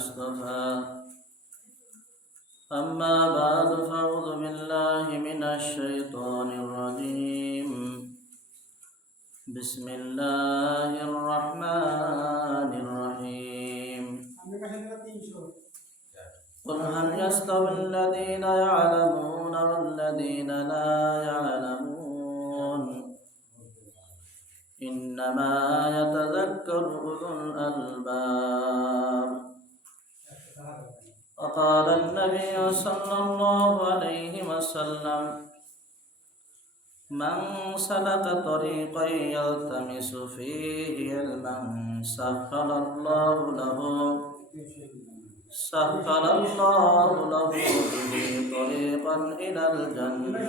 اصطفى أما بعد فأعوذ بالله من الشيطان الرجيم بسم الله الرحمن الرحيم قل هل يستوي الذين يعلمون والذين لا يعلمون إنما يتذكر أولو الألباب وقال النبي صلى الله عليه وسلم من سلك طريقا يلتمس فيه علما سهل الله له به طريقا إلى الجنة.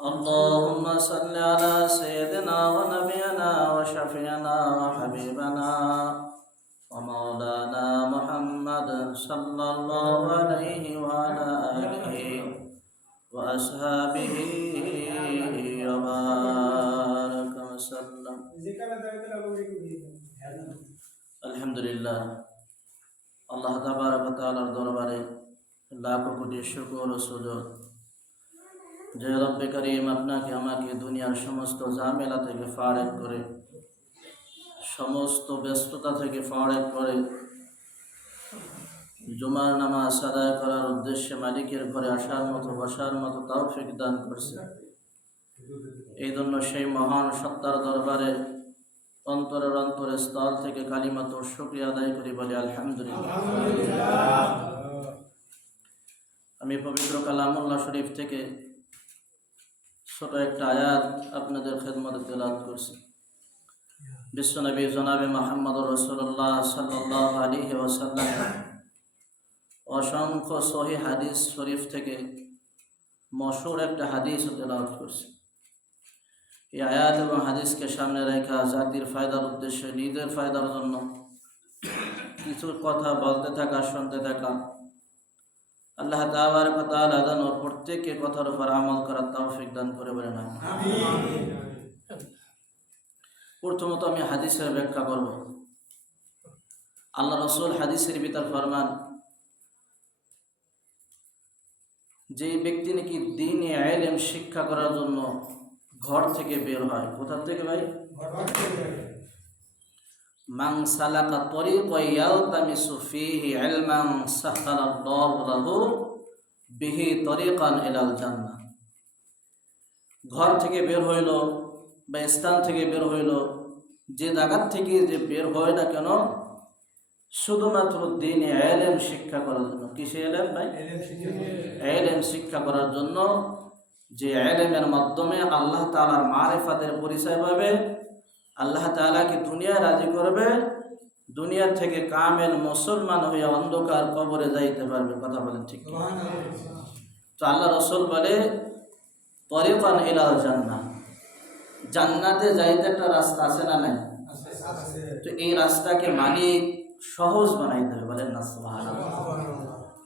اللهم صل على سيدنا ونبينا وشفيعنا وحبيبنا ومولانا محمد صلى الله عليه وعلى آله وأصحابه وبارك وسلم. আলহামদুলিল্লাহ, আল্লাহ তাবারক ওয়া তাআলার দরবারে লাখো কোটি শুকর ও সুজুদ যে রব্বে করিম আপনাকে আমাকে দুনিয়ার সমস্ত ঝামেলা থেকে ফারেক করে, সমস্ত ব্যস্ততা থেকে ফারেক করে জুমার নামাজ আদায় করার উদ্দেশ্যে মালিকের ঘরে আসার মতো বসার মতো তৌফিক দান করছে। এই জন্য সেই মহান সত্তার দরবারে অন্তরের স্থল থেকে কালিমাত শুকরিয়া আদায় করি, বলি আলহামদুলিল্লাহ। আমি পবিত্র কালামুল্লাহ শরীফ থেকে ছোট একটা আয়াত আপনাদের খেদমতে তেলাওয়াত করছি। বিশ্বনবী জনাবে মুহাম্মদুর রাসূলুল্লাহ সাল্লাল্লাহু আলাইহি ওয়াসাল্লাম অসংখ্য সহিহ হাদিস শরীফ থেকে মশহুর একটা হাদিস তেলাওয়াত করছি। এই আয়াত এবং হাদিসকে সামনে রেখে জাতির ফায়দার উদ্দেশ্যে, নিজের ফায়দার জন্য কিছু কথা বলতে থাকা, শুনতে থাকা। আল্লাহ তাবারক ওয়া তাআলা যেন প্রত্যেকের কথার উপর আমল করার তৌফিক দান করে, বলেন আমিন। প্রথমত আমি হাদিসের ব্যাখ্যা করব। আল্লাহ রাসূল হাদিসের ভিতর ফরমান, যে ব্যক্তি নাকি দ্বীনি ইলম শিক্ষা করার জন্য ঘর থেকে বের হয়, কোথা থেকে ভাই? মান সালাকা তরিকান ইয়ালতামিসু ফীহি ইলমান সাহালাল্লাহু লাহু বিহি তরিকান ইলাল জান্নাহ। ঘর থেকে বের হইল বা স্থান থেকে বের হইল, যে জায়গা থেকে যে বের হয় না কেন, শুধুমাত্র দ্বীনি ইলম শিক্ষা করার জন্য। কিসের ইলম ভাই? ইলম শিক্ষা করার জন্য, যে ইলমের মাধ্যমে আল্লাহ তাআলার মারিফাতের পরিচয় পাবে, আল্লাহ তাআলাকে দুনিয়া রাজি করবে, দুনিয়া থেকে কামেল মুসলমান হয়ে অন্ধকার কবরে যাইতে পারবে। কথা বলেন ঠিক? তো আল্লাহ রাসূল বলে তরিকান ইলাল জান্নাহ, জান্নাতে যাইতে একটা রাস্তা আছে না নাই? তো এই রাস্তাকে মালিক সহজ বানাইতে হবে, বলেন না সুবহানাল্লাহ।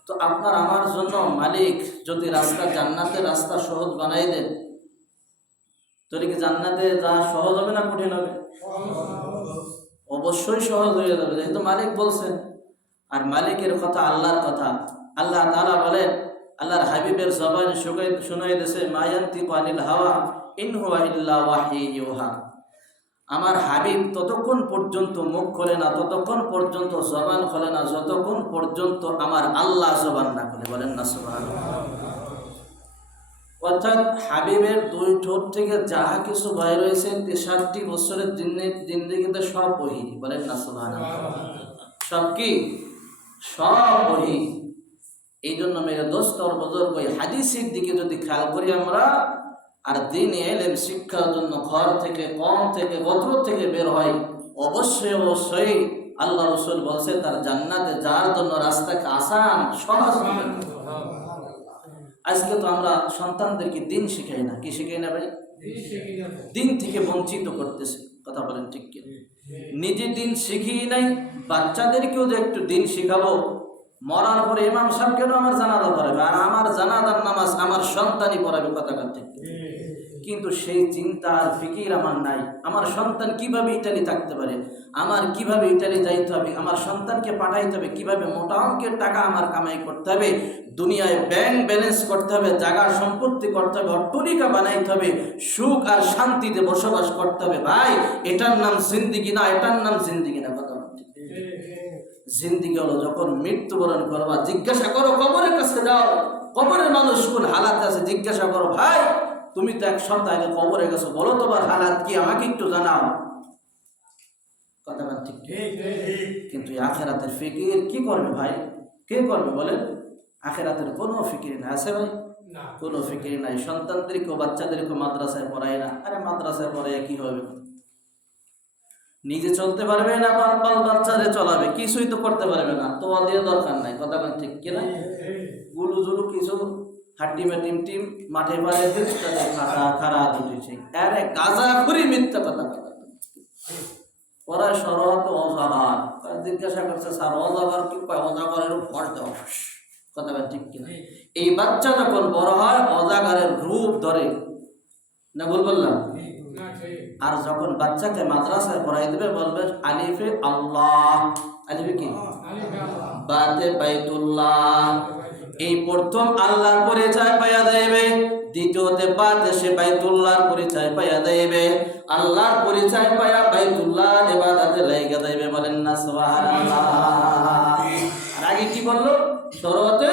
তো আপনার আমার জন্য মালিক যদি রাস্তা, জান্নাতের রাস্তা সহজ বানাই দেন, তাহলে কি জান্নাতে যাওয়া সহজ হবে না কঠিন হবে? অবশ্যই সহজ হয়ে যাবে, যেহেতু মালিক বলছেন। আর মালিকের কথা আল্লাহর কথা। আল্লাহ তাআলা বলেন, আল্লাহর হাবিবের জবানে শুনাই দিয়েছে, মা ইয়ানতিকু আনিল হাওয়া ইন হুয়া ইল্লা ওয়াহয়ুন ইউহা। আমার হাবিব ততক্ষণ পর্যন্ত মুখ খোলে না, ততক্ষণ পর্যন্ত জবান খোলে না, যতক্ষণ পর্যন্ত আমার আল্লাহ জবান না খোলে, বলেন না সুবহানাল্লাহ। অর্থাৎ হাবিবের দুই ঠোঁট থেকে যাহা কিছু বাইর হয়েছে ৬৩ বছরের জিন্দেগিতে সব ওহী, বলেন না সুবহানাল্লাহ। সব কি? সব ওহী। এই জন্য মেরে দোস্ত আর বুজুর্গ, ওই হাদিসের দিকে যদি খেয়াল করি আমরা, আর দ্বীনি ইলম শিক্ষার জন্য ঘর থেকে, কম থেকে, গোত্র থেকে বের হয়, অবশ্যই আল্লাহ রাসূল বলছে তার জান্নাতে যাওয়ার জন্য রাস্তাকে আসান, সহজ। আজকে তো আমরা সন্তানদেরকে দিন শিখাই না। কি শিখাই না ভাই? দিন থেকে বঞ্চিত করতেছে। কথা বলেন ঠিক কি? নিজে দিন শিখিয়ে নাই, বাচ্চাদেরকেও যে একটু দিন শিখাবো। মরার পরে ইমাম সাহেব কেন আমার জানাজা পড়াবে, আর আমার জানাজার নামাজ আমার সন্তানই পড়াবে। কথা ঠিক কি? কিন্তু সেই চিন্তা আর ফিকির আমার নাই। আমার সন্তান কিভাবে ইটালি থাকতে পারে, আমার কিভাবে ইটালি যাইতে হবে, আমার সন্তানকে পাঠাইতে হবে, কিভাবে মোটা অঙ্কের টাকা আমার কামাই করতে হবে, দুনিয়ায় ব্যাংক ব্যালেন্স করতে হবে, জায়গা সম্পত্তি করতে হবে, অট্টালিকা বানাইতে হবে, সুখ আর শান্তিতে বসবাস করতে হবে। ভাই, এটার নাম জিন্দিগি না, এটার নাম জিন্দিগি না। কথা বলছি, জিন্দিগি হলো যখন মৃত্যুবরণ করবা, জিজ্ঞাসা করো, কবরের কাছে যাও, কবরের মানুষ কোন হালাতে আছে জিজ্ঞাসা করো। ভাই, তুমি তো এক সপ্তাহ আগে কবরে গেছো, বলো তোমার হালাত কি, আমাকে একটু জানাও। কথা বল ঠিক। কিন্তু আখেরাতের ফিকির কি করবে ভাই, কে করবে বলেন? আখেরাতের কোনো ফিকির না আছে ভাই, কোনো ফিকির নাই। সন্তানদেরকেও বাচ্চাদেরকেও মাদ্রাসায় পড়ায় না। আরে মাদ্রাসায় পড়ায় কি হবে? নিজে চলতে পারবে না, বাল বাচ্চারে চলাবে, কিছুই তো করতে পারবে না, তো দিয়ে দরকার নাই। কথা বল ঠিক কিনা? গুলু জুলু কিছু হাড্ডিমে টিম মাঠে পারে খারা দিয়েছে। আরে গাজা খুরি মিথ্যা কথা। পড়ায় শরৎ অজাগার, জিজ্ঞাসা করছে স্যার অজাগার কি কয়? অজাগারের ভর দেওয়া। কথা বল ঠিক কিনা? এই বাচ্চা যখন বড় হয় অজাগারের রূপ ধরে না, ভুল বললাম? আর যখন বাচ্চাকে মাদ্রাসায় পড়াই দেবে বলবে আলিফে আল্লাহ, আলিফে কি, বাতে বাইতুল্লাহ। এই প্রথম আল্লাহর পরিচয় পাইয়া যাইবে, দ্বিতীয়তে বাতে সে বাইতুল্লাহর পরিচয় পাইয়া যাইবে, আল্লাহর পরিচয় পাইয়া বাইতুল্লাহ ইবাদতে লাইগা যাইবে। বলেন না সুবহানাল্লাহ। আর আগে কি বললো? শরতে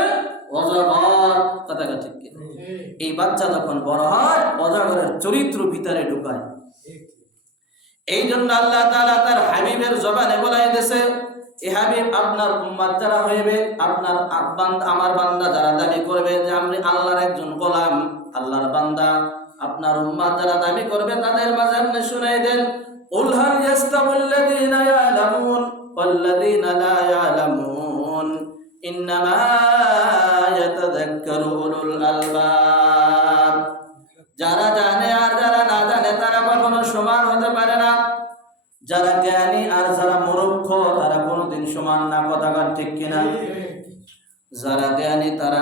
অজাগর। কথা ঠিক কি? এই বাচ্চা যখন বড় হয় অজাগরের চরিত্র ভিতরে ঢুকায়। এই জন্য আল্লাহ তাআলা তার হাবিবের জবানে বলাই দিয়েছে, এ হাবিব, আপনার উম্মত যারা হইবে, আপনার আমার বান্দা যারা দাবি করবে যে আমি আল্লাহর একজন গোলাম, আল্লাহর বান্দা, আপনার উম্মত যারা দাবি করবে তাদের মাঝে আপনি শুনাই দেন, কুল হাল ইয়াস্তাবিল্লাযীনা ইয়ালামুন ওয়াল্লাযীনা লা ইয়ালামুন ইন্নামা ইয়াতাযাক্কারু উলুল আলবাব। যারা জানে আর যারা না জানে তারা কখনো সমান হতে পারে না। যারা জ্ঞানী আর যারা মূর্খ তারা কোনোদিন সমান না। কথা ঠিক কিনা? যারা জ্ঞানী তারা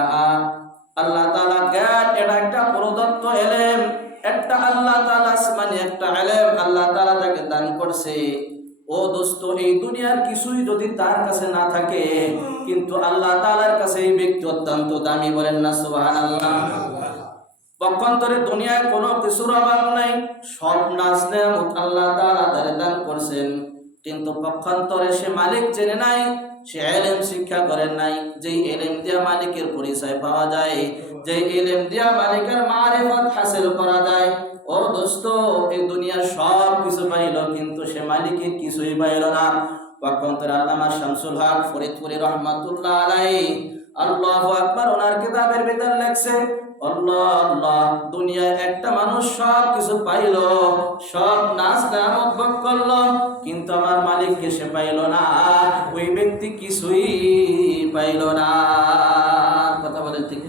আল্লাহ তাআলা জ্ঞান, এটা একটা প্রদত্ত ইলম, একটা আল্লাহ তাআলা আসমানি একটা ইলম আল্লাহ তাআলা তাকে দান করছে। ও দোস্ত, এই দুনিয়ার কিছুই যদি তার কাছে না থাকে, কিন্তু আল্লাহ তাআলার কাছে এই ব্যক্তি অত্যন্ত দামি। বলেন না সুবহানাল্লাহ। পক্ষান্তরে দুনিয়ায় কোনো কিছুর অভাব নাই, সব নাজ নেয়ামত আল্লাহ তাআলা তারে দান করছেন, কিন্তু পক্ষান্তরে সে মালিক জেনে নাই, সে ইলম শিক্ষা করেন নাই। যেই ইলম দিয়া মালিকের পরিচয় পাওয়া যায়, যেই ইলম দিয়া মালিকের মারিফত হাসিল করা যায়, ও দোস্ত, এই দুনিয়ার সব কিছু পাইল কিন্তু সে মালিকের কিছুই পাইল না। পক্ষান্তরে আল্লামা শামসুল হক ফরিদপুরি রহমাতুল্লাহ আলাইহি, আল্লাহু আকবার, ওনার কিতাবের ভিতর লেখছে, আল্লাহ আল্লাহ, দুনিয়ায় একটা মানুষ সব কিছু পাইল, সব নাজ নেয়ামত ভোগ করলো, কিন্তু আমার মালিককে সে পাইল না, ওই ব্যক্তি কিছুই পাইল না। কথা বলেন ঠিক?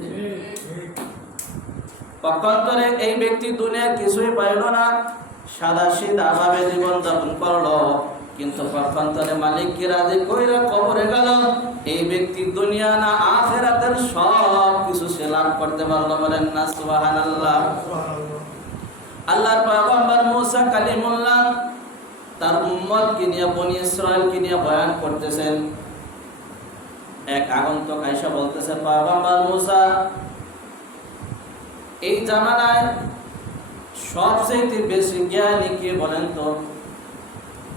পক্ষান্তরে এই ব্যক্তি দুনিয়ার কিছুই পাইল না, সাদা সিধা ভাবে জীবন যাপন করলো, কিন্তু পক্ষান্তরে মালিককে রাজি কইরা কবরে গেল, এই ব্যক্তি দুনিয়া না আখিরাতের সব কিছু সে লাভ করতে পারলো। বলেন না সুবহানাল্লাহ। আল্লাহর পয়গম্বর মুসা কালিমুল্লাহ তার উম্মতকে নিয়ে, বনি ইসরাইলকে নিয়ে বয়ান করতেছেন। এক আগন্তুক আয়েশা বলতেছে, পয়গম্বর মুসা, এই জামানায় সবচেয়ে বেশি জ্ঞানী কে বলেন তো?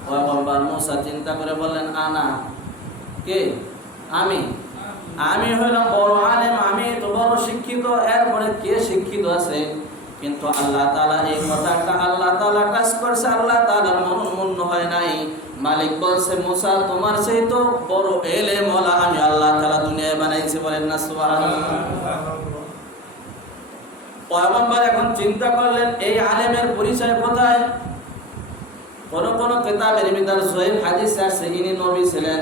পয়গম্বর মুসা চিন্তা করে বললেন, আনা। কে? আমি হইলাম বড় আলেম, আমি তো বড় শিক্ষিত, এরপরে কে শিক্ষিত আছে? কিন্তু আল্লাহ তাআলা এই কথাটা আল্লাহ তাআলা কাজ করছে, আল্লাহ তাআলার মন হয় নাই। মালিক বলছে, মুসা, তোমার সেই তো বড় এলেম ওয়ালা আমি আল্লাহ তাআলা দুনিয়ায় বানাইছে। বলেন না সুবহানাল্লাহ। পয়গম্বর এখন চিন্তা করলেন, এই আলেমের পরিচয় কোথায়? কোন কিতাবের ভিতর সহিহ হাদিস আছে ইনি নবী ছিলেন,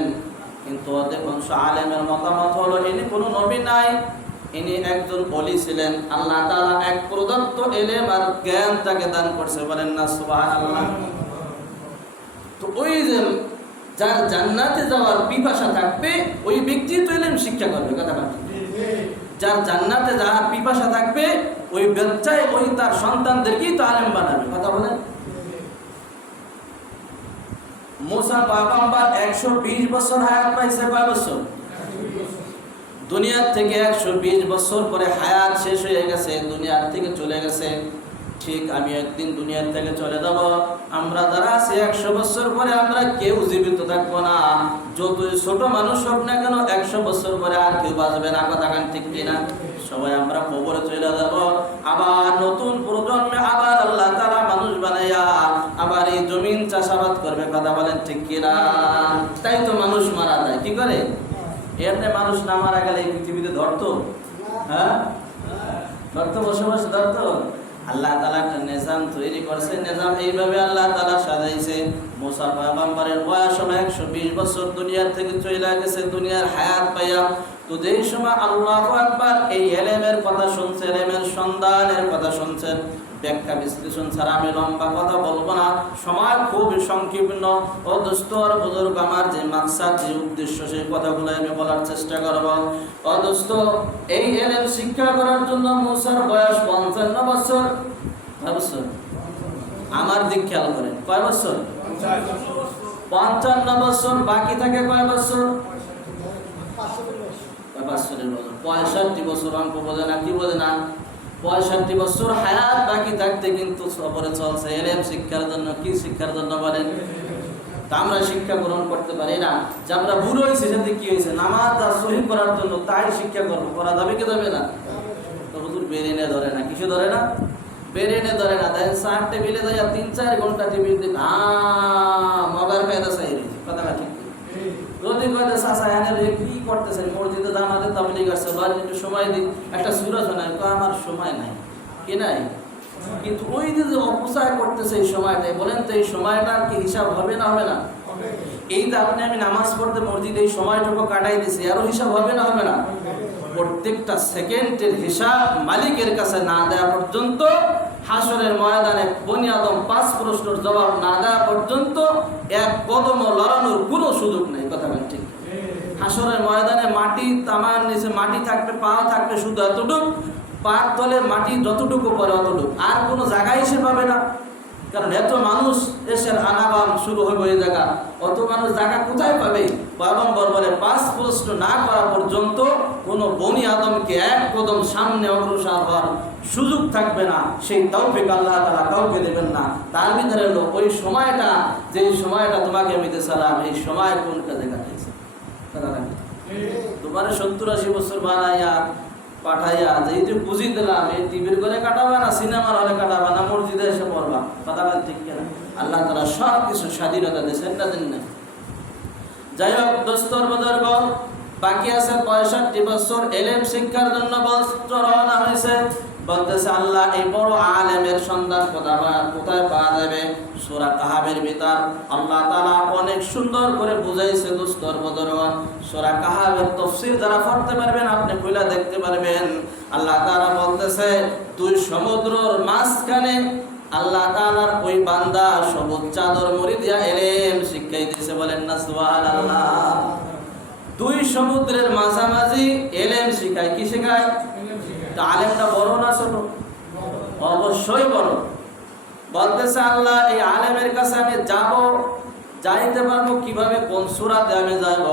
কিন্তু দেখুন আলেমের মতামত হলো ইনি কোনো নবী নাই, ইনি একজন ওলি ছিলেন। আল্লাহ তাআলা এক প্রদত্ত ইলম আর জ্ঞান তাকে দান করছে। বলেন না সুবহানাল্লাহ। তো ওই যে যার জান্নাতে যাওয়ার পিপাসা থাকবে, ওই ব্যক্তি তো ইলম শিক্ষা করবে। কথা বলেন। যার জান্নাতে যার পিপাসা থাকবে ওই বাচ্চায় ওই তার সন্তানদেরকেই তো আলেম বানাবে। কথা বলেন। মুসা পয়গম্বর 120 বছর হায়াত পাইছে। কয় বছর? দুনিয়ার থেকে 120 বছর পরে হায়াত শেষ হয়ে গেছে, দুনিয়ার থেকে চলে গেছে। ঠিক আমি একদিন দুনিয়ার থেকে চলে যাব, আমরা যারা আছি 100 বছর পরে আমরা কেউ জীবিত থাকবো না। যতই ছোট মানুষ হোক না কেন 100 বছর পরে আর কেউ বাঁচবে না। কথা কান ঠিক কিনা? সবাই আমরা কবরে চলে যাব। আবার নতুন প্রজন্মে আবার আল্লাহ তাআলা মানুষ বানাইয়া আবার এই জমিন চাষাবাদ করবে। কথা বলেন ঠিক কিনা? তাই তো মানুষ মারা যায়। কি করে? এমনি মানুষ না মারা গেলে এই পৃথিবীতে ধরতো? হ্যাঁ, ধরতো, বসে বসে ধরতো? আল্লাহ তাআলা একটা নিজাম তৈরি করছে, নিজাম এইভাবে আল্লাহ তাআলা সাজাইছে। মুসা পয়গম্বরের বয়স 120 বছর দুনিয়ার থেকে চলে গেছে, দুনিয়ার হায়াত পাইয়া। তো যেই সময় আল্লাহু আকবার এই ইলমের কথা শুনছেন, ইলমের সন্ধানের কথা শুনছেন, ব্যাখ্যা বিশ্লেষণ ছাড়া আমি লম্বা কথা বলবো না, সময় খুব সংকীর্ণ। ও দোস্ত আর বুজুর্গ, আমার যে মাকসাদ, যে উদ্দেশ্য, সেই কথাগুলো আমি বলার চেষ্টা করব। ও দোস্ত, এই ইলম শিক্ষা করার জন্য মুসার বয়স 55 বছর। কয় বছর? আমার দিক খেয়াল করেন। কয় বছর? 55 বছর। বাকি থাকে কয় বছর? 65 বছর। অঙ্ক বোঝে না? কি বোঝে না? 65 বছর হায়াত বাকি থাকতে কিন্তু সফরে চলছে ইলম শিক্ষার জন্য। কি শিক্ষার জন্য বলেন? তা আমরা শিক্ষা গ্রহণ করতে পারি না যে আমরা বুড়ো হয়েছি, সেটা কি হয়েছে, নামাজ আর সহিহ করার জন্য তাই শিক্ষা করবো। করা যাবে কি যাবে না? তো হুজুর বেরেনে ধরে না। কিছু ধরে না? বেরেনে ধরে না। দেখেন 4 টেবিলে যাইয়া 3-4 ঘন্টা টিভি দিন, মগার কায়দা চাই রয়েছে। কথা ঠিক? যদি কয়টা চাচা এনে কি করতেছেন, মসজিদে জামাতে তাবলীগ আসছে, একটু সময় দিন, একটা সূরা শোনায়। আমার সময় নাই। কি নাই? কিন্তু ওই যে অপচয় করতেছে এই সময়টাই, বলেন তো এই সময়টার কি হিসাব হবে না হবে না? এই যে আপনি আমি নামাজ পড়তে মসজিদে এই সময়টুকু কাটাই দিছি, আরো হিসাব হবে না হবে না? প্রত্যেকটা সেকেন্ডের হিসাব মালিকের কাছে না দেওয়া পর্যন্ত, হাসরের ময়দানে বনি আদম 5 প্রশ্নের জবাব না দেওয়া পর্যন্ত এক কদমও লড়ানোর কোনো সুযোগ নেই। কথা বলেন ঠিক? হাসরের ময়দানে মাটি, তামার নিচে মাটি থাকবে, পা থাকবে শুধু এতটুক, পার তলে মাটি যতটুকু পরে অতটুকু, আর কোনো জায়গায় সে পাবে না। কারণ এত মানুষ এসে আনাবান শুরু হবে ওই জায়গা, অত মানুষ জায়গা কোথায় পাবে? পয়গম্বর বলে 5 প্রশ্ন না করা পর্যন্ত কোনো বনি আদমকে এক কদম সামনে অগ্রসর হওয়ার সুযোগ থাকবে না। সেই তৌফিক আল্লাহ তাআলা কাউকে দেবেন না। তার ভিতরে হলো ওই সময়টা, যে সময়টা তোমাকে আমি দিয়েছিলাম, এই সময় কোন কাজে কাটাইছে? তোমার 70-80 বছর বানাইয়া পাঠাইয়া এই যে বুঝি দিলাম, এই টিভির ঘরে কাটাবা না, সিনেমার হলে কাটাবা না, মসজিদে এসে পড়বা। কথা ঠিক কিনা? আল্লাহ তাআলা সব কিছু স্বাধীনতা দিয়েছেন না দেন না? যাই হোক দোস্তর বুজুর্গ, বাকি আছে 65 বছর ইলম শিক্ষার জন্য বছর রওনা হয়েছে। বলতেছে আল্লাহ এই বড় আলেমের সন্ধান কোথায় পাওয়া যাবে? সূরা কাহাফের ভিতর আল্লাহ তাআলা অনেক সুন্দর করে বুঝাইছে। দোস্তর বুজুর্গ, সূরা কাহাফের তাফসীর যারা পড়তে পারবেন আপনি খুলে দেখতে পারবেন। আল্লাহ তাআলা বলতেছে 2 সমুদ্রের মাঝখানে আল্লাহ তাআলার ওই বান্দা সবুজ চাদর মুড়ি দিয়া ইলম শিক্ষাই দিয়েছে। বলেন না সুবহানাল্লাহ? 2 সমুদ্রের মাঝামাঝি ইলম শিখায়। কি শেখায়? আলেমটা বড় না ছোট? অবশ্যই বড়। বলতেছে আল্লাহ এই আলেমের কাছে আমি যাব, যাইতে পারবো কিভাবে? কোন সূরাতে আমি যাব?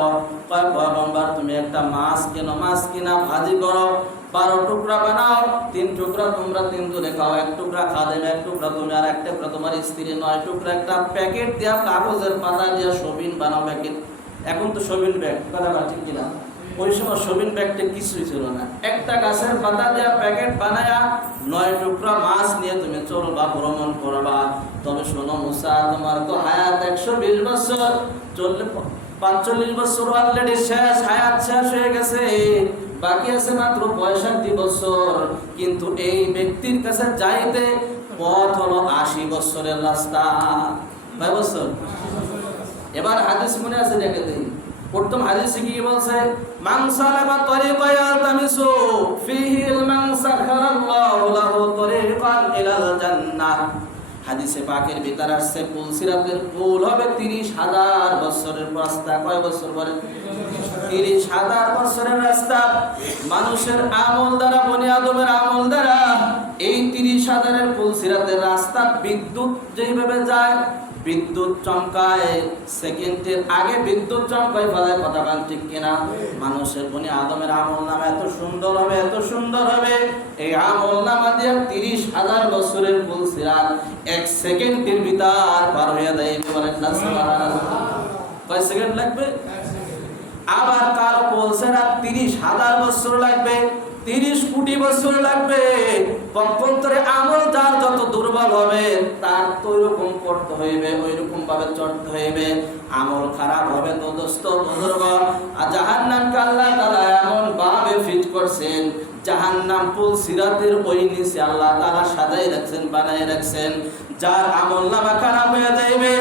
পয়গম্বর তুমি একটা মাছ কেন, মাছ কিনা ভাজি করো, 12 টুকরা বানাও, 3 টুকরা তোমরা 3 জনে খাও, 1 টুকরা খাদেম, 1 টুকরা তুমি, আর 1 টুকরা তোমার স্ত্রী, 9 টুকরা। একটা প্যাকেট দিয়া, কাগজের পাতা দিয়া সবিন বানাও প্যাকেট। এখন তো সবিন ব্যাগ, কথা ঠিক কিনা? ওই সময় সবিন ব্যাগটা কিছুই ছিল না। একটা গাছের পাতা দিয়া প্যাকেট বানায়া 9 টুকরা মাছ নিয়ে তুমি চলবা, ভ্রমণ করবা। তবে শোনো মুসা, তোমার তো হায়াত 120 বছর, 45 বছর অলরেডি শেষ, হায়াত শেষ হয়ে গেছে, বাকি আছে মাত্র 65 বছর। কিন্তু এই ব্যক্তির কাছে যাইতে পথ হলো 80 বছরের রাস্তা। কয় বছর? এবার হাদিস মনে আছে, দেখে দিই। প্রথম হাদিসে কি বলছে? মান সালাকা তরিকা ইয়ালতামিসু ফিহি ইলমান সাখারাল্লাহু লাহু তরিকান ইলাল জান্নাহ। হাদিসে পাকের ভিতর আসছে পুলসিরাতের পুল হবে 30,000 বছরের রাস্তা। কয় বছর বলেন? 30,000 বছরের রাস্তা। মানুষের আমল দ্বারা, বনি আদমের আমল দ্বারা এই 30,000 পুলসিরাতের রাস্তা বিদ্যুৎ যেভাবে যায়, বিদ্যুৎ চমকায়, সেকেন্ডের আগে বিদ্যুৎ চমকায় ফেলায়। কথা বলেন ঠিক কিনা? মানুষের বনি আদমের আমল নামা এত সুন্দর হবে, এত সুন্দর হবে, এই আমল নামা দিয়ে 30,000 বছরের পুলসিরাত 1 সেকেন্ডের ভিতর পার হয়ে দেয়। বলেন না সুবহানাল্লাহ? কয় সেকেন্ড লাগবে? আবার কার পুলসিরাত 30,000 বছর লাগবে, 30 কোটি বছর লাগবে। পক্ষান্তরে আমল যার যত দুর্বল হবে তার তো ওইরকম করতে হইবে, ওইরকম ভাবে চড়তে হইবে। আমল খারাপ হবে তো দোস্ত বুজুর্গ, আর জাহান্নামকে আল্লাহ তাআলা এমন ভাবে ফিট করছেন, জাহান্নাম পুলসিরাতের ওই নিচে আল্লাহ তাআলা সাজাই রাখছেন, বানাই রাখছেন। যার আমল নামা খারাপ হয়ে যাইবে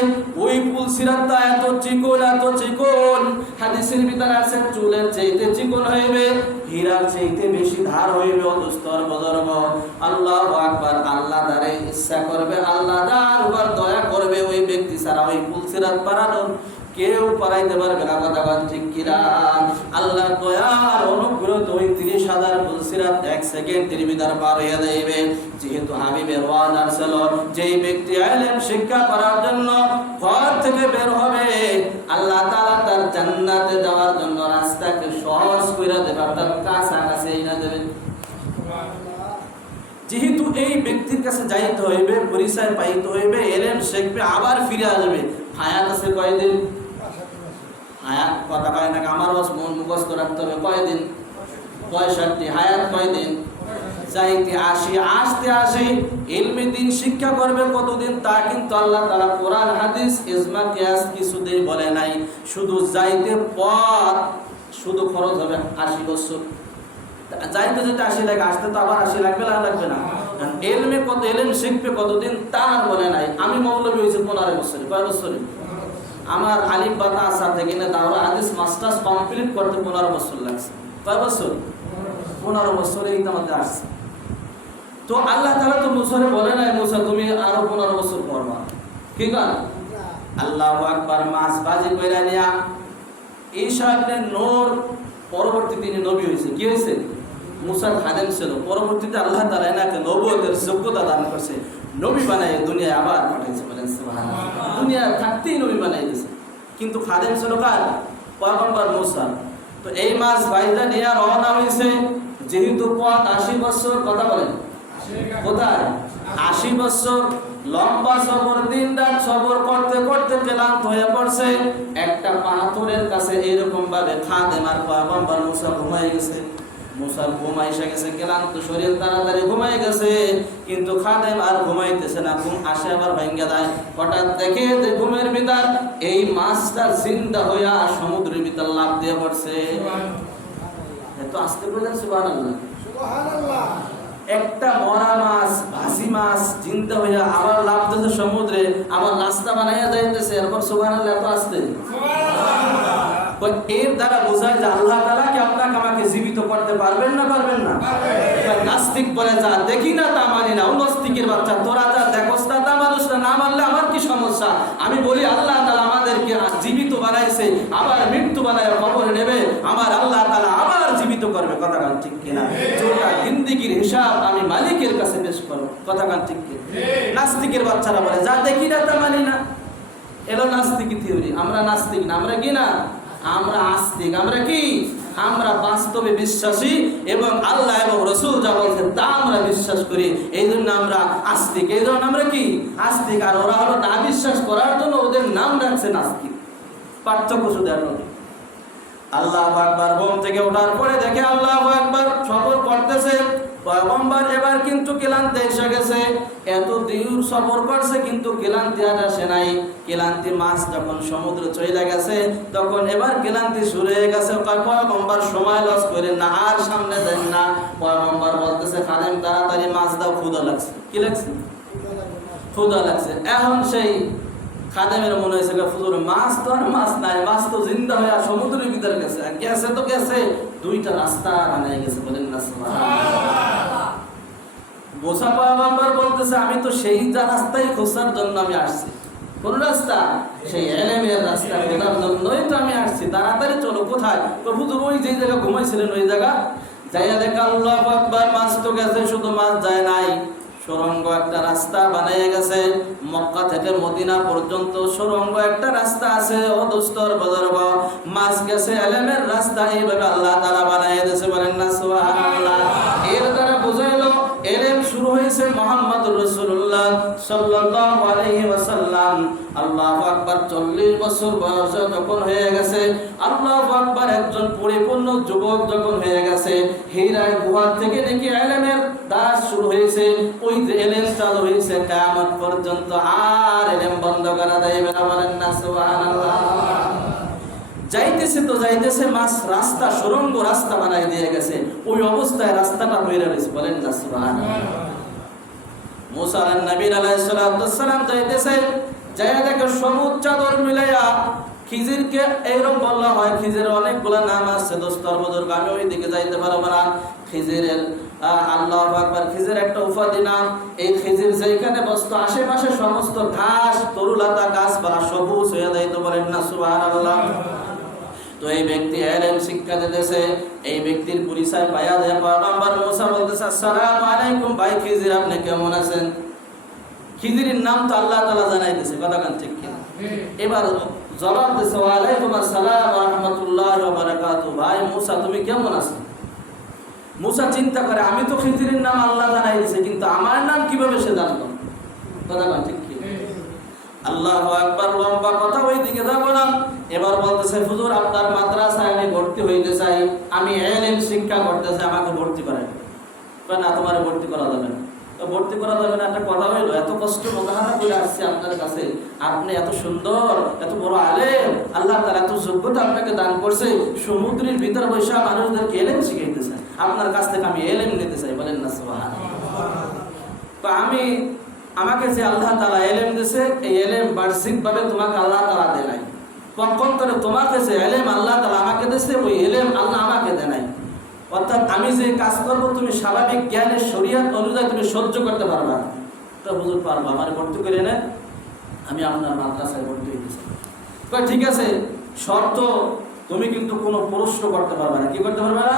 ওই পুলসিরাতটা এত চিকন, এত চিকন, হাদিসের ভিতরে আছে চুলের চাইতে চিকন হইবে, হীরার চাইতে বেশি ধার হইবে। অদুস্তর বুজুর্গ, আল্লাহু আকবার। আল্লাহ যারে ইচ্ছা করবে, আল্লাহ যার উপর দয়া করবে, ওই ব্যক্তি ছাড়া ওই পুলসিরাত পারানোর কেউ পারাইতে পারবে না। কথা বলেন ঠিক কিনা? আল্লাহর দয়ার অনুগ্রহ তো ওই 30,000 পুলসিরাত 1 সেকেন্ডের ভিতর পার হয়ে যাইবে। যেহেতু হাবিবের ওয়াদা ছিল, যেই ব্যক্তি ইলম শিক্ষা করার জন্য ঘর থেকে বের হবে, আল্লাহ তাআলা তার জান্নাতে যাওয়ার জন্য রাস্তাকে সহজ করে দেবে, অর্থাৎ কাছাকাছি এনে দেবে। যেহেতু এই ব্যক্তির কাছে যাইতে হইবে, পরিচয় পাইতে হইবে, ইলম শিখবে, আবার ফিরে আসবে। হায়াত আছে কয়দিন? হায়াত কথা কয় না, আমার মন মুখস্থ রাখতে হবে। কয়দিন? 65। হায়াত কয়দিন? যাইতে 80, আসতে 80। ইলমে দিন শিক্ষা করবে কতদিন তা কিন্তু আল্লাহ তাআলা কোরআন হাদিস ইজমা কিয়াস কিছুতেই বলে নাই। শুধু যাইতে পথ শুধু খরচ হবে 80 বছর। যাইতে যেতে 80 লাগে, আসতে তো আবার 80 লাগবে না? লাগবে না? ইলমে কত, ইলম শিখবে কতদিন তা আর বলে নাই। আমি মৌলবী হয়েছি 15 বছরে। কয় বছরে? আমার আলিম বাতা আসা থেকে না দাওরা হাদিস মাস্টার্স কমপ্লিট করতে 15 বছর লাগছে। কয় বছর? 15 বছরে এই আমাদের আসছে। তো আল্লাহ তাআলা তো মুসারে বলে নাই মুসা তুমি আরো 15 বছর পড়বা, ঠিক আছে? আল্লাহু আকবার। মাছ বাজি কইরা নিয়া ঈসা ইবনে নূর পরবর্তী তিনি নবী হয়েছে। কি হয়েছে? মুসার খাদেম ছিল, পরবর্তীতে আল্লাহ তাআলা এনাকে নবুয়তের যোগ্যতা দান করছে, নবী বানায় দুনিয়ায় আবার পাঠাইছে। বলেন সুবহানাল্লাহ? দুনিয়া থাকতেই নবী বানাই দিয়েছে, কিন্তু খাদেম ছিল কার? পয়গম্বর মুসা। তো এই মাছ বাইজা নিয়ে রওনা হয়েছে। যেহেতু পথ 80 বছর, কথা বলেন কোথায়? 80 বছর লম্বা সফর, দিন রাত সফর করতে করতে ক্লান্ত হয়ে পড়ছে। একটা পাথরের কাছে এরকম ভাবে খাদেম আর পয়গম্বর মুসা ঘুমাই গেছে। মুসা ঘুমাই এসে গেছে, ক্লান্ত শরীর, তাড়াতাড়ি ঘুমাই গেছে, কিন্তু খাদেম আর ঘুমাইতেছে না। ঘুম আসে আবার ভাঙ্গা যায়। হঠাৎ দেখে যে ঘুমের ভিতর এই মাছটা জিন্দা হইয়া সমুদ্রের ভিতর লাফ দিয়ে পড়ছে। এত আস্তে বলেন সুবহানাল্লাহ? সুবহানাল্লাহ। একটা মরা মাছ, ভাসি মাছ জিন্দা হইয়া আবার লাফ দিতেছে সমুদ্রে, আবার নাস্তা বানাইয়া যাইতেছে। এরপর সুবহানাল্লাহ এত আস্তে? সুবহানাল্লাহ। এর দ্বারা বোঝায় যে আল্লাহ তাআলা কি আপনাকে আমাকে জীবিত করতে পারবেন না? পারবেন না? নাস্তিক বলে যা দেখি না তা মানি না। নাস্তিকের বাচ্চা, তোরা যা দেখোস না তা মানুষ না মানলে আমার কি সমস্যা? আমি বলি আল্লাহ তাআলা আমাদেরকে জীবিত বানাইছে, আবার মৃত্যু বানায় কবরে নেবে, আমার আল্লাহ তাআলা আবার জীবিত করবে। কথা গান ঠিক কিনা? যেটা জিন্দেগির হিসাব আমি মালিকের কাছে পেশ করব। কথা গান ঠিক কিনা? নাস্তিকের বাচ্চারা বলে যা দেখি না তা মানি না। এলো নাস্তিক থিওরি। আমরা নাস্তিক না, আমরা কি না? আমরা আস্তিক। আমরা কি? আমরা বাস্তবে বিশ্বাসী এবং আল্লাহ এবং রাসূল যা বলছেন তা আমরা বিশ্বাস করি, এই জন্য আমরা আস্তিক। এই জন্য আমরা কি? আস্তিক। আর ওরা হলো না বিশ্বাস করার জন্য ওদের নাম রাখছে নাস্তিক। পার্থক্য শুধু আর নয়। আল্লাহু আকবার। ঘুম থেকে ওঠার পরে দেখে আল্লাহু আকবার সফর করতেছে পয়গম্বর। এবার কিন্তু ক্লান্তি এসে গেছে। এত দূর সফর করছে কিন্তু ক্লান্তি আর আসে নাই। ক্লান্তি মাছ যখন সমুদ্রে চলে গেছে তখন এবার ক্লান্তি শুরু হয়ে গেছে। পয়গম্বর সময় লস করে না, আর সামনে দেন না। পয়গম্বর বলতেছে খাদেম তাড়াতাড়ি মাছ দাও, ক্ষুধা লাগছে। কি লাগছে? ক্ষুধা লাগছে। এখন সেই খাদেমের মনে হয়েছে হুজুর মাছ তো আর মাছ নাই, মাছ তো জিন্দা হয়ে সমুদ্রের ভিতরে গেছে। গেছে তো গেছে, দুইটা রাস্তা বানাই গেছে। বলেন না সুবহানাল্লাহ? মুসা পয়গম্বর বলতেছে আমি তো সেই রাস্তায় খোঁজার জন্য আমি আসছি। কোন রাস্তা? সেই ইলমের রাস্তা খোঁজার জন্যই তো আমি আসছি। তাড়াতাড়ি চলো। কোথায়? তো হুজুর ওই যে জায়গা ঘুমাইছিলেন ওই জায়গা যাইয়া দেখে আল্লাহু আকবার, মাছ তো গেছে, শুধু মাছ যায় নাই, সুরঙ্গ একটা রাস্তা বানিয়ে গেছে। মক্কা থেকে মদিনা পর্যন্ত সুরঙ্গ একটা রাস্তা আছে। ও দোস্তর বুজুর্গ, মাছ গেছে ইলমের রাস্তা এইভাবে আল্লাহ তাআলা বানিয়ে দিয়েছে। বলেন না সুবহানাল্লাহ। এর দ্বারা বুঝাইলো ইলম শুরু হয়েছে মুহাম্মদুর রাসূলুল্লাহ সাল্লাল্লাহু আলাইহি ওয়াসাল্লাম। আল্লাহু আকবার। 40 বছর বয়স যখন হয়ে গেছে, আল্লাহু আকবার, একজন পরিপূর্ণ যুবক যখন হয়ে গেছে, হীরার গুহা থেকে নাকি ইলমের দাস শুরু হয়েছে। ওই যে ইলম চালু হয়েছে কিয়ামত পর্যন্ত, আর ইলম বন্ধ করা যাবে না। বলেন না সুবহানাল্লাহ। যাইতেছে তো যাইতেছে, মাছ রাস্তা সুরঙ্গ রাস্তা বানাই দিয়ে গেছে। ওই অবস্থায় রাস্তাটা হয়ে রয়েছে। বলেন না সুবহানাল্লাহ। মুসা নবী আলাইহিস সালাম যাইতেছে, যাইয়া দেখে সবুজ চাদর মিলাইয়া খিজিরকে এরকম বলা হয়। খিজিরের অনেকগুলো নাম আছে দোস্তর বুজুর্গ, আমি ওই দিকে যাইতে পারবো না। খিজিরের আল্লাহু আকবার, খিজির একটা উপাধি নাম। এই খিজির যেখানে বসতো আশেপাশে সমস্ত ঘাস তরুলতা গাছপালা সবুজ হয়ে যাইতো। বলেন না সুবহানাল্লাহ। তো এই ব্যক্তি ইলম শিক্ষা দিতেছে। এই ব্যক্তির পরিচয় পাইয়া যায় পয়গম্বর মুসা বলতেছে, আসসালামু আলাইকুম ভাই খিজির, আপনি কেমন আছেন? খিজিরের নাম তো আল্লাহ তাআলা জানাইতেছে, কথা কান ঠিক কিনা? এবার জবাব দিছে, ওয়া আলাইকুম আসসালাম ওয়া রাহমাতুল্লাহি ওয়া বারাকাতুহু। ভাই মুসা তুমি কেমন আছো? মুসা চিন্তা করে, আমি তো খিজিরের নাম আল্লাহ জানাই দিয়েছে, কিন্তু আমার নাম কিভাবে সে জানলো? কথা কান ঠিক কিনা? আল্লাহু আকবার। লম্বা কথা, ওই দিকে যাব না। এবার বলতেছে, হুজুর আপনার মাদ্রাসায় আমি ভর্তি হইতে চাই, আমি ইলম শিক্ষা করতে চাই, আমাকে ভর্তি করেন। না, তোমার ভর্তি করা যাবে না। তো ভর্তি করা যাবে না একটা কথা হইলো? এত কষ্ট মোকাহানা করে আসছি আপনার কাছে, আপনি এত সুন্দর, এত বড় আলেম, আল্লাহ তাআলা এত যোগ্যতা আপনাকে দান করছে, সমুদ্রের ভিতর বৈশা মানুষদেরকে ইলম শিখাইতেছেন, আপনার কাছ থেকে আমি ইলম নিতে চাই। বলেন না সুবহানাল্লাহ। তো আমাকে যে আল্লাহ তাআলা ইলম দিয়েছে, এই ইলম বার্ষিকভাবে তোমাকে আল্লাহ তাআলা দেয় নাই। পক্ষান্তরে তোমাকে যে ইলম আল্লাহ তাআলা আমাকে দিয়েছে, ওই ইলম আল্লাহ আমাকে দেয় নাই। অর্থাৎ আমি যে কাজ করবো তুমি স্বাভাবিক জ্ঞানের শরীয়ত অনুযায়ী তুমি সহ্য করতে পারবা। তো হুজুর পারবো, আমার ভর্তি করে নেন, আমি আপনার মাদ্রাসায় ভর্তি হইতেছি। ঠিক আছে, শর্ত তুমি কিন্তু কোনো প্রশ্ন করতে পারবে না। কি করতে পারবে না?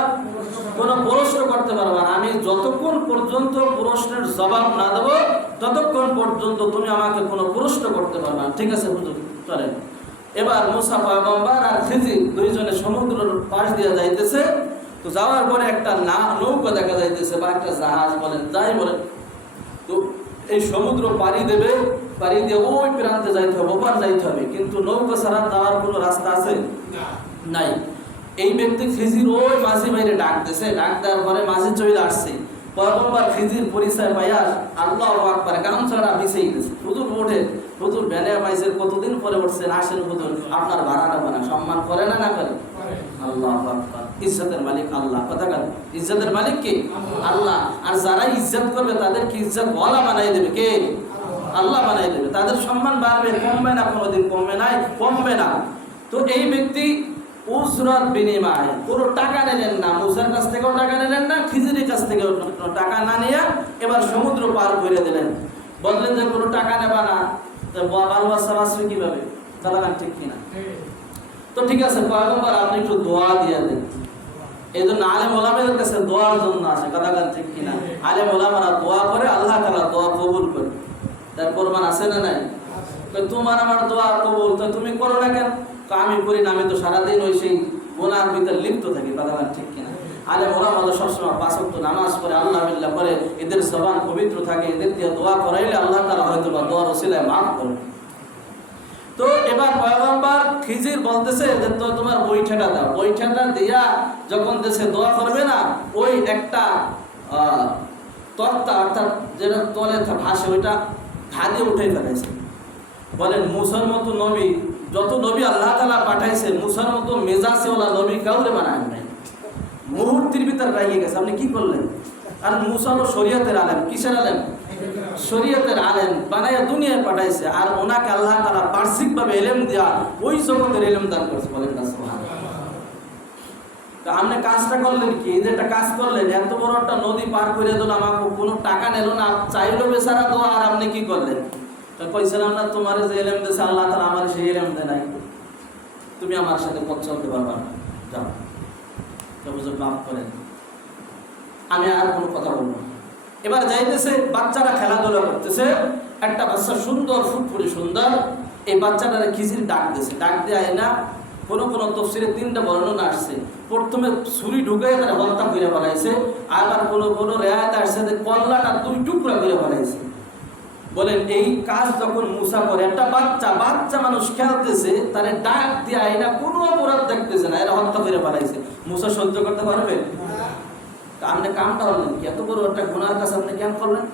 কোনো প্রশ্ন করতে পারবে না। আমি যতক্ষণ পর্যন্ত প্রশ্নের জবাব না দেবো ততক্ষণ পর্যন্ত তুমি আমাকে কোনো প্রশ্ন করতে পারবে না। ঠিক আছে হুজুর, চলেন। এবার মুসা পয়গম্বর আর খিজির দুইজনে সমুদ্রের পাশ দিয়ে যাইতেছে। তো যাওয়ার পরে একটা নৌকা দেখা যাইতেছে, বা একটা জাহাজ বলেন, যাই বলেন। তো এই সমুদ্র পাড়ি দেবে, পাড়ি দিয়ে ওই প্রান্তে যাইতে হবে, ওপার যাইতে হবে। কিন্তু নৌকা ছাড়া যাওয়ার কোনো রাস্তা আছে? নাই। এই ব্যক্তি খিজির ওই মাঝি বাইরে ডাক দিয়েছে, ডাক দেওয়ার পরে মাঝি চলে আসছে। পয়গম্বর খিজির পরিচয় পাইয়া আল্লাহু আকবার গামছাড়া বিছিয়ে গেছে। হুজুর ওঠে, হুজুর ভ্যানে পাইছে, কতদিন পরে উঠছেন, আসেন হুজুর, আপনার ভাড়া নেবো না। সম্মান করে না, না করে? আল্লাহু আকবার। ইজ্জতের মালিক আল্লাহ। কথা কান, ইজ্জতের মালিক কে? আল্লাহ। আর যারা ইজ্জত করবে তাদেরকে ইজ্জত ওয়ালা বানাই দেবে কে? আল্লাহ বানাই দেবে। তাদের সম্মান বাড়বে, কমবে না, কোনোদিন কমবে নাই, কমবে না। তো এই ব্যক্তি উজরাত বিনিময় কোনো টাকা নিলেন না, মুসার কাছ থেকেও টাকা নিলেন না, খিজিরের কাছ থেকেও টাকা না নিয়ে এবার সমুদ্র পার করে দিলেন। বললেন যে কোনো টাকা নেবা না, বাল বাচ্চা বাঁচবে কিভাবে? কথা ঠিক কিনা? তো ঠিক আছে পয়গম্বর, আপনি একটু দোয়া দিয়ে দেন। এই জন্য আলেম ওলামাদের কাছে দোয়ার জন্য আসে। কথা ঠিক কিনা? আলেম ওলামারা দোয়া করে, আল্লাহ তাআলা দোয়া কবুল করে। তার প্রমাণ আছে না নাই? তোমার আমার দোয়া কবুল, তো তুমি করো না কেন? আমি করি না, আমি তো সারাদিন ওই সেই গুনার ভিতরে লিপ্ত থাকি। কথা ঠিক কিনা? আলেম ওলামারা সবসময় 5 ওয়াক্ত নামাজ পড়ে, আল্লাহ বিল্লাহ করে, এদের জবান পবিত্র থাকে, এদের দিয়ে দোয়া করাইলে আল্লাহ তাআলা হয়তো বা দোয়ার ওসিলায় মাফ করে। তো এবার পয়গম্বর খিজির বলতেছে যে তো তোমার বৈঠাটা দাও। বৈঠাটা দিয়া যখন দেশে দোয়া করবে না, ওই একটা তক্তা অর্থাৎ যেটা তলে ভাসে, ওইটা ঘাদে উঠে ফেলেছে। বলেন মুসার মতো নবী, যত নবী আল্লাহ তাআলা পাঠাইছে, মুসার মতো মেজাজওয়ালা নবী কাউরে বানায় নাই। মুহূর্তের ভিতর রাগিয়ে গেছে। আপনি কি করলেন? আর মুসা হলো শরীয়তের আলেম। কিসের আলেম? শরীয়তের আলেম বানাইয়া দুনিয়ায় পাঠাইছে, আর ওনাকে আল্লাহ তাআলা বার্ষিকভাবে ইলম দেয়া ওই জগতের ইলম দান করেছে। বলেন না সুবহানাল্লাহ। তো আপনি কাজটা করলেন কি, এই যে একটা কাজ করলেন, এত বড় একটা নদী পার করে দিল, আমাকে কোনো টাকা নিল না, চাইলো বেচারা তো, আর আপনি কি করলেন? তো কইছিলাম না তোমার যে এলেম দিয়েছে আল্লাহ তাআলা আমার সেই এলেম দেয় নাই, তুমি আমার সাথে পথ চলতে পারবা না, যাও। তো হুজুর মাফ করেন, আমি আর কোনো কথা বলবো না। এবার যাইতেছে, বাচ্চারা খেলাধুলা করতেছে, একটা বাচ্চা সুন্দর ফুটফুটে সুন্দর, এই বাচ্চাটারে খিজির ডাক দিয়েছে, ডাক দিয়ে আইনা কোনো তফসিরে 3টা বর্ণনা আসছে। প্রথমে ছুরি ঢুকে তারা হত্যা করে ফেলাইছে, আবার কোনো রেয়াত আসছে যে কল্লাটা 2 টুকরা করে ফেলাইছে। বলেন এই কাজ যখন মুসা করে, একটা বাচ্চা মানুষ খেলতেছে, তারে ডাক দিয়ে আইনা কোনো অপরাধ দেখতেছে না, এরা হত্যা করে ফেলাইছে, মুসা সহ্য করতে পারবে? আপনি কামটা হলেন কি, এত বড় একটা গুনার কাজ আপনি কেন করলেন?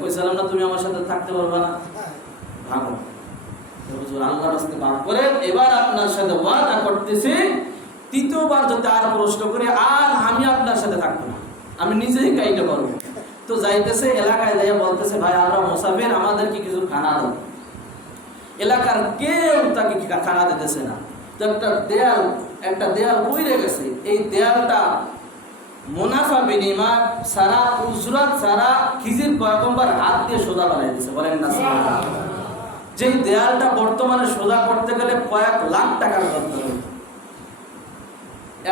কইছিলাম না তুমি আমার সাথে থাকতে পারবে না, ভাগো। হুজুর আল্লাহর রাস্তায় বার করেন, এবার আপনার সাথে ওয়াদা করতেছি, 3য়বার যদি আর প্রশ্ন করে, আর আমি আপনার সাথে থাকবো না, আমি নিজেই কাইতে পারবো। তো যাইতেছে, এলাকায় যাইয়া বলতেছে, ভাই আমরা মুসাফির, আমাদের কি কিছু খানা দাও। এলাকার কেউ তাকে খানা দিতেছে না। তো একটা দেয়াল পইরে গেছে, এই দেয়ালটা মুনাফা বিনিময় সারা, উজরাত সারা খিজির পয়গম্বর হাত দিয়ে সোজা বানাই দিয়েছে, বলেন না সুবহানাল্লাহ। যে দেয়ালটা বর্তমানে সোজা করতে গেলে কয়েক লাখ টাকার দরকার হয়।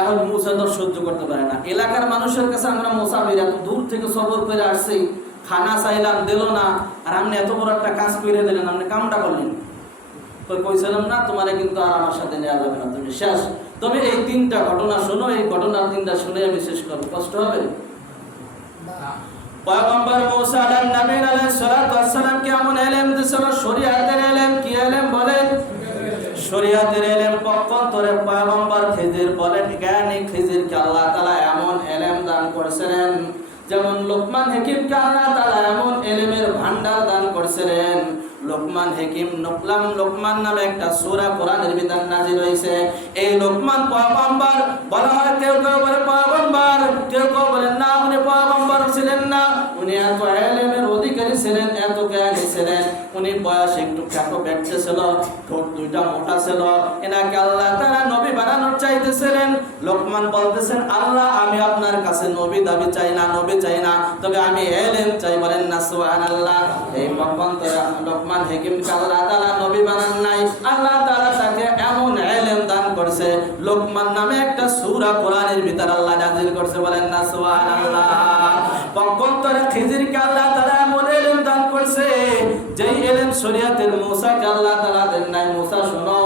এখন মুসা তো সহ্য করতে পারে না, এলাকার মানুষের কাছে আমরা মুসাফির, এত দূর থেকে সফর করে আসছি, খানা চাইলাম দিল না, আর আপনি এত বড় একটা কাজ করে দিলেন, আপনি কামটা করলেন। তো কইছিলাম না তোমারে কিন্তু আর আমার সাথে নেওয়া যাবে না, তুমি শেষ। তবে এই 3টা ঘটনা শোনো, এই ঘটনা 3টা শুনে আমি শেষ করব, কষ্ট হবে? পয়গম্বর মুসা আলাইহিস সালাতু ওয়াস সালাম কে এমন ইলম দিছিল, শরীয়তের ইলম। কি ইলম বলেন? শরীয়তের ইলম। পক্ষান্তরে পয়গম্বর খিজির বলেন, জ্ঞানী খিজিরকে আল্লাহ তাআলা এমন ইলম দান করেছিলেন, যেমন লোকমান হাকিমকে আল্লাহ তাআলা এমন ইলমের ভান্ডার দান করেছিলেন। লোকমান নামে একটা সূরা কোরআনের ভিতর নাযিল হয়েছে। এই লোকমান পয়গম্বর বলা হয়, কেউ বলে পয়গম্বর, কেউ বলেন না উনি পয়গম্বর ছিলেন না, উনি এত ইলমের অধিকারী ছিলেন, এত জ্ঞানী ছিলেন। উনি বয়সে একটু খ্যাটো ব্যক্তি ছিল, ঠোঁট 2টা মোটা ছিল, এনাকে আল্লাহ তাআলা নবী বানানোর চাইতেছিলেন। লোকমান বলতেছেন, আল্লাহ আমি আপনার কাছে নবী দাবি চাই না, নবী চাই না, তবে আমি ইলম চাই, বলেন না সুবহানাল্লাহ। এই পক্ষান্তরে লোকমান হাকিমকে আল্লাহ তাআলা নবী বানান নাই, আল্লাহ তাআলা তাকে এমন ইলম দান করছে, লোকমান নামে একটা সূরা কোরআনের ভিতর আল্লাহ নাযিল করছে, বলেন না সুবহানাল্লাহ। পক্ষান্তরে খিজিরকে আল্লাহ তাআলা এমন ইলম দান করছে, যেই ইলম শরীয়তের মুসাকে আল্লাহ তাআলা দেন নাই। মুসা শোনো,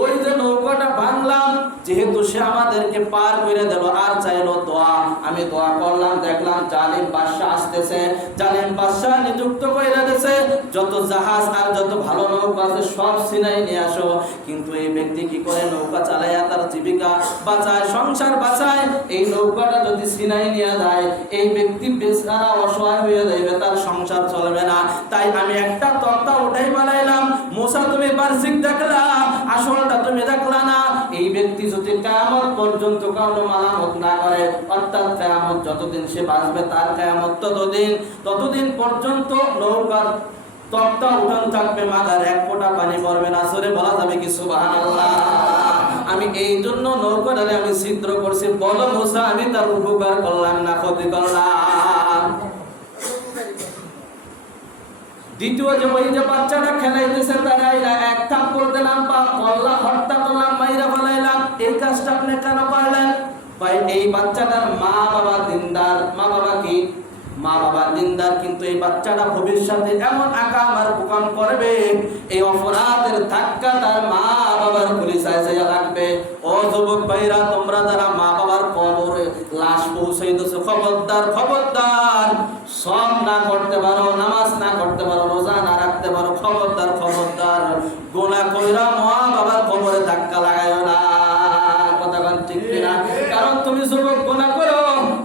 ওই যে নৌকাটা ভাঙলাম, যেহেতু সে আমাদেরকে পার করে দিল, আর চাইলো দোয়া, আমি দোয়া করলাম, দেখলাম জালিম বাদশা আসতেছে, জালিম বাদশা নিযুক্ত করে দিয়েছে, যত জাহাজ আর যত ভালো নৌকা আছে সব সিনাই নিয়ে আসো। কিন্তু এই ব্যক্তি কি করে, নৌকা চালাইয়া তার জীবিকা বাঁচায়, সংসার বাঁচায়। এই নৌকাটা যদি সিনাই নিয়ে যায়, এই ব্যক্তি বেচারা অসহায় হয়ে যাবে, তার সংসার চলবে না। তাই আমি একটা তক্তা উঠাই বানাইলাম। মুসা তুমি বাহ্যিক দেখলা, আসলটা তুমি দেখলা না। এই ব্যক্তি যদি কিয়ামত পর্যন্ত কাউকে মালামত না করে, অর্থাৎ কিয়ামত যতদিন সে বাঁচবে, তার কিয়ামত ততদিন পর্যন্ত নৌকার তক্তা উঠান থাকবে, মাথার 1 ফোঁটা পানি পড়বে না। সরে বলা যাবে কি সুবহানাল্লাহ? আমি এই জন্য নৌকাটারে আমি ছিদ্র করছি। বলো মুসা, আমি তার উপকার করলাম না ক্ষতি করলাম? দ্বিতীয় যে ওই যে বাচ্চাটা খেলাইতেছে, তারা এক থাপ্পড় দিলাম বা কল্লা হত্যা করলাম, মাইরা ফেলাইলাম, এই কাজটা আপনি কেন করলেন? ভাই এই বাচ্চাটার মা বাবা দিনদার, মা বাবা দিনদার, কিন্তু এই বাচ্চাটা ভবিষ্যতে এমন আকাম আর কুকাম করবে, এই অপরাধের ধাক্কা তার মা বাবার পুলিশায় যাইয়া লাগবে। ও যুবক ভাইরা, তোমরা যারা মা বাবার কবরে লাশ পৌঁছাইতেছো, খবরদার, সব না করতে পারো, নামাজ না করতে পারো, রোজা না রাখতে পারো, খবরদার গুনাহ কইরা মা বাবার কবরে ধাক্কা লাগাইও না। কথা বল ঠিক কিনা? কারণ তুমি যুবক গুনাহ করো,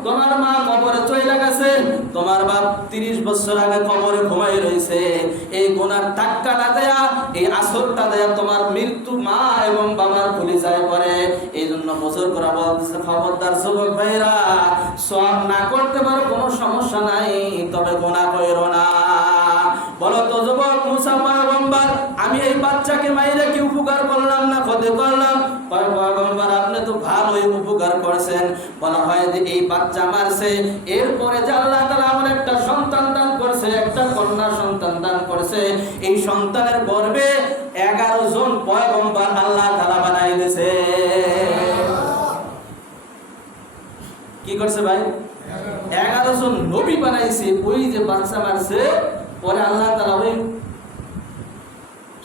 তোমার মা কবরে চইলা গেছে, তোমার বাপ 30 বছর আগে কবরে ঘুমাই রইছে, এই গুনার ধাক্কাটা দেয়া, এই আসরটা দেয়া তোমার মৃত্যু মা এবং বাবার কলিজায় পড়ে। এই জন্য বছর করে বলতেছে, খবরদার যুবক ভাইরা, সব না করতে পারো কোনো সমস্যা নাই, তবে গুনাহ কইরো না। বলো তো যুবক মুসা পয়গম্বর, আমি এই বাচ্চাকে মাইরে কি উপকার করলাম না ক্ষতি করলাম? পয়গম্বর আপনি তো ভালোই উপকার করেছেন। বলা হয় যে এই বাচ্চা মারছে, এরপরে যে আল্লাহ তাআলা আমার একটা সন্তান দান করেছে, একটা কন্যা সন্তান দান করেছে, এই সন্তানের গর্ভে 11 জন পয়গম্বর আল্লাহ তাআলা বানাই দিয়েছে। কি করছে ভাই? 11 জন নবী বানাইছে। ওই যে বাচ্চা মারছে, পরে আল্লাহ তাআলা ওই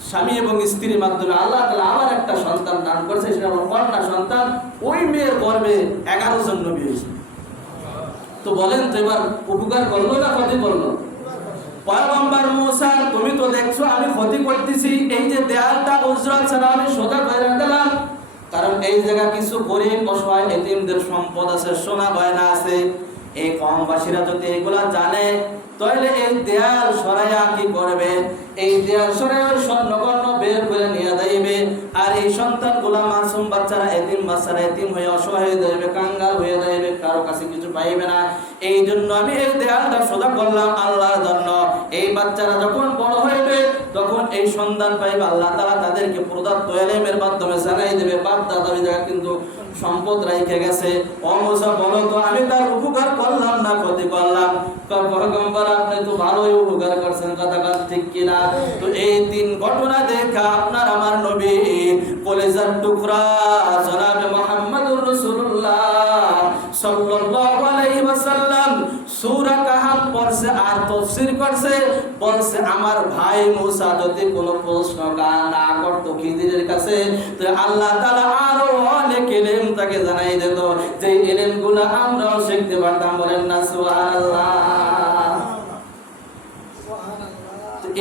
স্বামী এবং স্ত্রীর মাধ্যমে আল্লাহ তাআলা আবার একটা সন্তান দান করেছে, সেটা হলো কন্যা সন্তান। ওই মেয়ের গর্ভে 11 জন নবী হয়েছে। তো বলেন তো এবার উপকার করলো না ক্ষতি করলো? পয়গম্বর মুসা, তুমি তো দেখছো আমি ক্ষতি করতেছি, এই যে দেয়ালটা উজরা ছাড়া আমি সোজা করে দিলাম, কারণ এই জায়গা কিছু গরিব অসহায় এতিমদের সম্পদ আছে, সোনা গয়না আছে। এই কমবাসীরা যদি এগুলা জানে, তাহলে এই দেয়াল সরাইয়া কি করবে? এই দেয়াল সরাইয়া স্বর্ণকর্ণ বের করে নিয়ে যাইবে, আর এই সন্তানগুলা মাসুম বাচ্চারা, এতিম বাচ্চারা এতিম হয়ে অসহায় হয়ে যাবে, কাঙ্গাল হয়ে যাবে, কারো কাছে কিছু পাইবে না। এই জন্য আমি এই দেয়ালটা সোজা করলাম আল্লাহর জন্য। এই বাচ্চারা যখন বড় হইবে, তখন এই সন্তান পাইবে, আল্লাহ তাআলা তাদেরকে প্রদত্ত ইলমের মাধ্যমে জানাই দেবে বাপ দাদা ওই জায়গা কিন্তু সম্পদ রেখে গেছে। ও মুসা, বলো তো আমি তার উপকার করলাম না ক্ষতি করলাম? পয়গম্বর, আপনি তো ভালোই উপকার করছেন, কথা ঠিক কিনা? তো এই 3 ঘটনা দেখা আপনার আমার নবী কলিজার টুকরা জনাবে মুহাম্মদুর রাসূলুল্লাহ সাল্লাল্লাহু আলাইহি ওয়াসাল্লাম সূরা কাহফ পড়ছে আর তাফসীর করছে। বলছে আমার ভাই মুসা যদি কোনো প্রশ্ন না করতো খিজিরের কাছে, তো আল্লাহ তাআলা আরো অনেক ইলম তাকে জানাই দিত, যে ইলমগুলো আমরাও শিখতে পারতাম। বলেন না সুবহানাল্লাহ।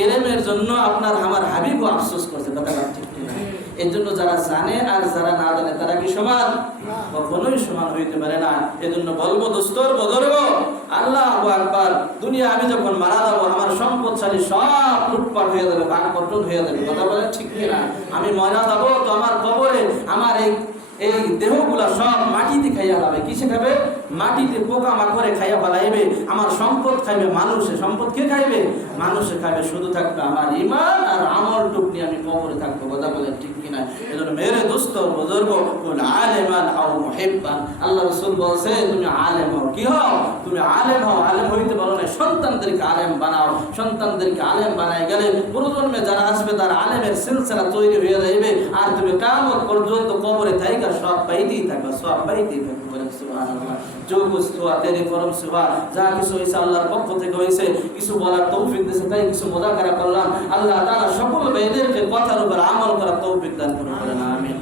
ইলমের জন্য আপনার আমার হাবিবও আফসোস করছে, কথা ঠিক কিনা? এর জন্য যারা জানে আর যারা না জানে তারা কি সমান? কখনোই সমান হইতে পারে না। এজন্য বলবো দোস্তর বুজুর্গ, আল্লাহু আকবার। দুনিয়া আমি যখন মারা যাবো, আমার সম্পদশালী সব লুটপাট হয়ে যাবে, ভাগ বন্টন হয়ে যাবে, কথা বলেন ঠিক কিনা? আমি মারা যাবো তো আমার কবরে আমার এই দেহগুলা সব মাটিতে খাইয়া যাবে। কিসে খাবে? মাটিতে পোকা মাকড়ে খাইয়া ফেলাইবে। আমার সম্পদ খাইবে মানুষে। সম্পদ কে খাইবে? মানুষে খাইবে। শুধু থাকবে আমার ঈমান আর আমল টুকনি, আমি কবরে থাকবো, কথা বলেন ঠিক কিনা? এজন্য মেরে দোস্ত বুজুর্গ, কুল আলিমান আও মুহিব্বান। আল্লাহ রাসূল বলছে তুমি আলেম হও। কি হও? তুমি আলেম হও। আলেম হইতে পারো না, সন্তানদেরকে আলেম বানাও। সন্তানদেরকে আলেম বানাই গেলে প্রজন্মে যারা আসবে তার আলেমের সিলসিলা তৈরি হয়ে যাবে, আর তুমি কিয়ামত পর্যন্ত কবরে থাইকা সব পাইতেই থাকবে, সব পাইতেই থাকবে। বলেন সুবহানাল্লাহ। जो कुछ हुआ तेरे फरम से हुआ, যা কিছু হয়েছে আল্লাহর পক্ষ থেকে হয়েছে। কিছু বলার তৌফিক দিয়েছে, তাই কিছু মুযাকারা করলাম। আল্লাহ তাআলা সকল ভাইদেরকে কথার উপর আমল করার তৌফিক দান করুন। আমিন।